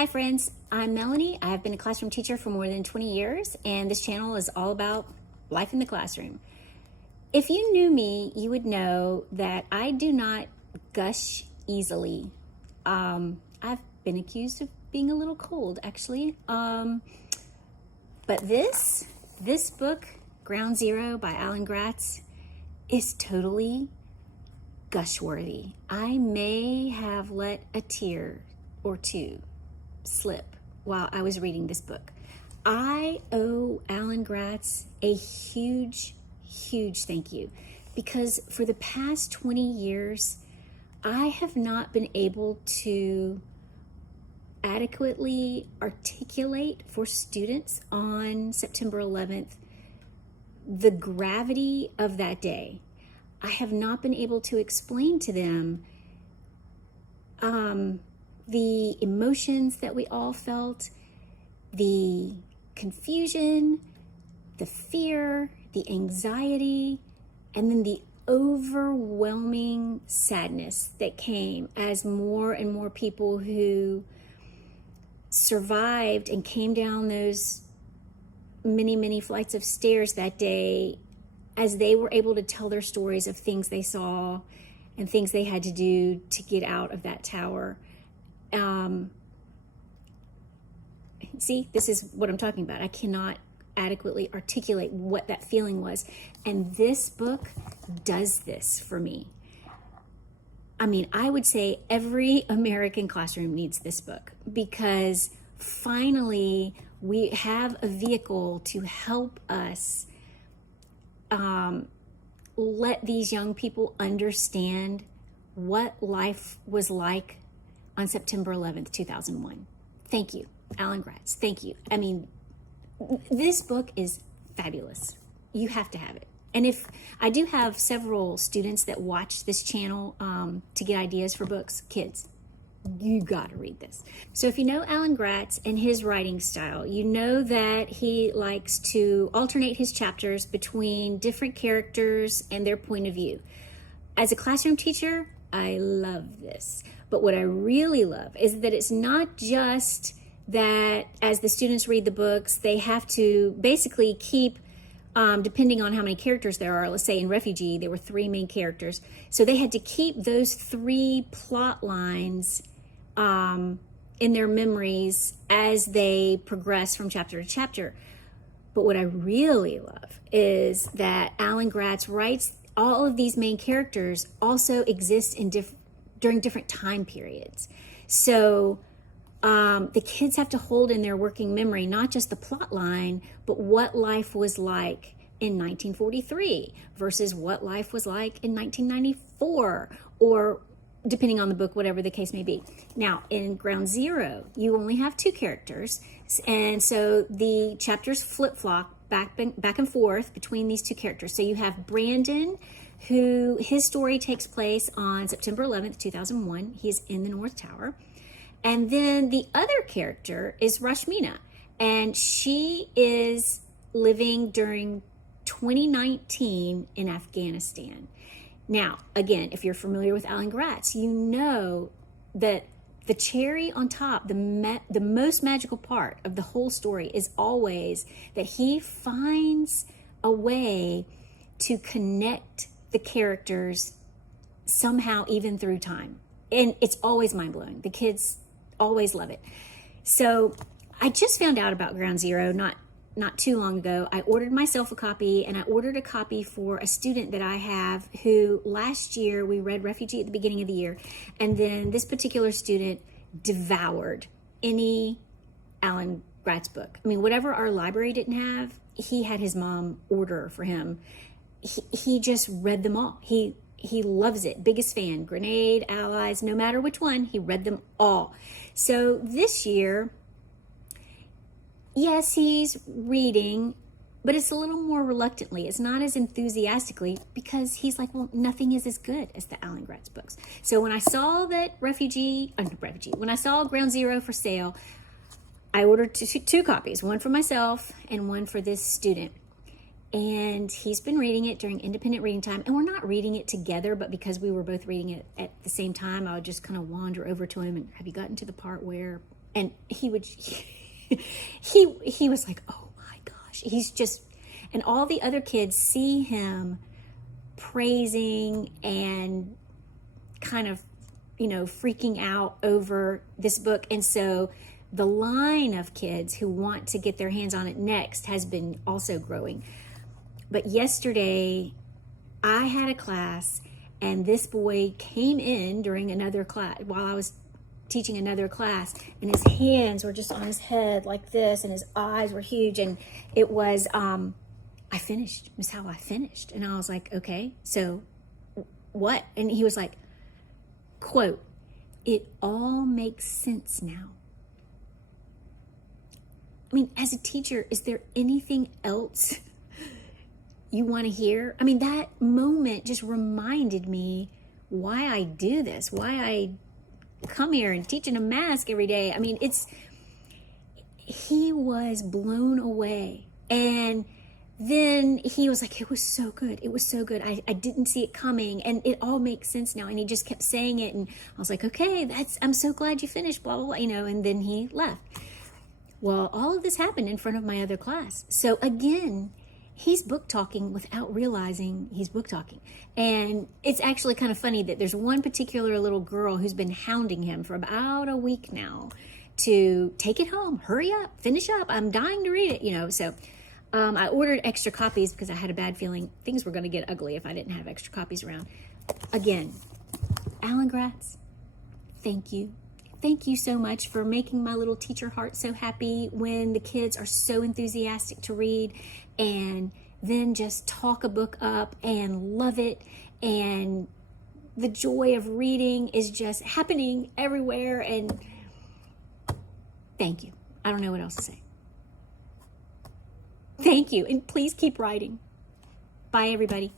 Hi friends, I'm Melanie. I have been a classroom teacher for more than 20 years, and this channel is all about life in the classroom. If you knew me, you would know that I do not gush easily. I've been accused of being a little cold, actually. But this book, Ground Zero by Alan Gratz, is totally gush-worthy. I may have let a tear or two slip while I was reading this book. I owe Alan Gratz a huge thank you, because for the past 20 years, I have not been able to adequately articulate for students on September 11th the gravity of that day. I have not been able to explain to them the emotions that we all felt, the confusion, the fear, the anxiety, and then the overwhelming sadness that came as more and more people who survived and came down those many flights of stairs that day, as they were able to tell their stories of things they saw and things they had to do to get out of that tower. See, this is what I'm talking about. I cannot adequately articulate what that feeling was. And this book does this for me. I mean, I would say every American classroom needs this book, because finally we have a vehicle to help us let these young people understand what life was like on September 11th, 2001. Thank you, Alan Gratz. Thank you. I mean, this book is fabulous. You have to have it. And if I do have several students that watch this channel to get ideas for books, kids, you got to read this. So if you know Alan Gratz and his writing style, you know that he likes to alternate his chapters between different characters and their point of view. As a classroom teacher, I love this. But what I really love is that it's not just that as the students read the books, they have to basically keep, depending on how many characters there are, let's say in Refugee, there were 3 main characters. So they had to keep those 3 plot lines in their memories as they progress from chapter to chapter. But what I really love is that Alan Gratz writes all of these main characters also exist in during different time periods. So the kids have to hold in their working memory not just the plot line, but what life was like in 1943 versus what life was like in 1994, or depending on the book, whatever the case may be. Now, in Ground Zero, you only have 2 characters, and so the chapters flip-flop back and forth between these 2 characters. So you have Brandon, who his story takes place on September 11th, 2001. He's in the North Tower. And then the other character is Rashmina, and she is living during 2019 in Afghanistan. Now, again, if you're familiar with Alan Gratz, you know that the cherry on top, the most magical part of the whole story is always that he finds a way to connect the characters somehow, even through time. And it's always mind-blowing. The kids always love it. So I just found out about Ground Zero not too long ago. I ordered myself a copy, and I ordered a copy for a student that I have who last year we read Refugee at the beginning of the year, and then this particular student devoured any Alan Gratz book. I mean, whatever our library didn't have, he had his mom order for him. He just read them all. He loves it. Biggest fan. Grenade, Allies, no matter which one, he read them all. So this year, yes, he's reading, but it's a little more reluctantly. It's not as enthusiastically, because he's like, well, nothing is as good as the Alan Gratz books. So when I saw that when I saw Ground Zero for sale, I ordered 2 copies, one for myself and one for this student. And he's been reading it during independent reading time, and we're not reading it together, but because we were both reading it at the same time, I would just kind of wander over to him and, have you gotten to the part where And he would, he was like, oh my gosh, he's just, and all the other kids see him praising and kind of, freaking out over this book. And so the line of kids who want to get their hands on it next has been also growing. But yesterday I had a class, and this boy came in during another class while I was teaching another class, and his hands were just on his head like this, and his eyes were huge. And it was, I finished, Miss Howell, I finished. And I was like, okay, so what? And he was like, quote, it all makes sense now. I mean, as a teacher, is there anything else you want to hear? I mean, that moment just reminded me why I do this, why I come here and teach in a mask every day. I mean, he was blown away. And then he was like, it was so good. It was so good. I didn't see it coming, and it all makes sense now. And he just kept saying it. And I was like, okay, I'm so glad you finished, blah, blah, blah, and then he left. Well, all of this happened in front of my other class. So again, he's book talking without realizing he's book talking. And it's actually kind of funny that there's one particular little girl who's been hounding him for about a week now to take it home, hurry up, finish up. I'm dying to read it, So I ordered extra copies because I had a bad feeling things were going to get ugly if I didn't have extra copies around. Again, Alan Gratz, thank you. Thank you so much for making my little teacher heart so happy when the kids are so enthusiastic to read and then just talk a book up and love it. And the joy of reading is just happening everywhere. And thank you. I don't know what else to say. Thank you. And please keep writing. Bye, everybody.